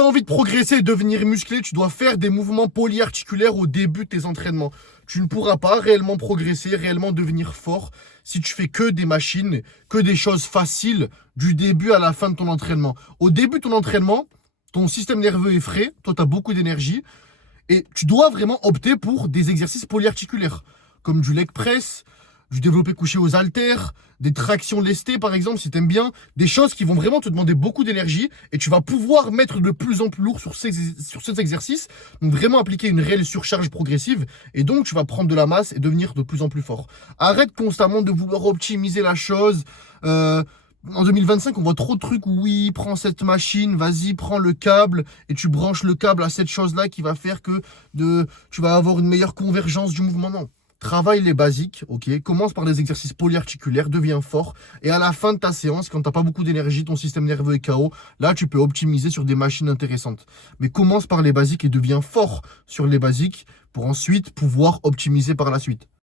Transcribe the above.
tu as envie de progresser et devenir musclé, tu dois faire des mouvements polyarticulaires au début de tes entraînements. Tu ne pourras pas réellement progresser, réellement devenir fort si tu fais que des machines, que des choses faciles du début à la fin de ton entraînement. Au début de ton entraînement, ton système nerveux est frais, toi tu as beaucoup d'énergie et tu dois vraiment opter pour des exercices polyarticulaires comme du leg press, du développé couché aux haltères, des tractions lestées par exemple si tu aimes bien, des choses qui vont vraiment te demander beaucoup d'énergie et tu vas pouvoir mettre de plus en plus lourd sur ces exercices, donc vraiment appliquer une réelle surcharge progressive et donc tu vas prendre de la masse et devenir de plus en plus fort. Arrête constamment de vouloir optimiser la chose. En 2025, on voit trop de trucs où oui, prends cette machine, vas-y, prends le câble et tu branches le câble à cette chose-là qui va faire que tu vas avoir une meilleure convergence du mouvement. Non. Travaille les basiques, ok. Commence par des exercices polyarticulaires, deviens fort. Et à la fin de ta séance, quand t'as pas beaucoup d'énergie, ton système nerveux est KO, là tu peux optimiser sur des machines intéressantes. Mais commence par les basiques et deviens fort sur les basiques pour ensuite pouvoir optimiser par la suite.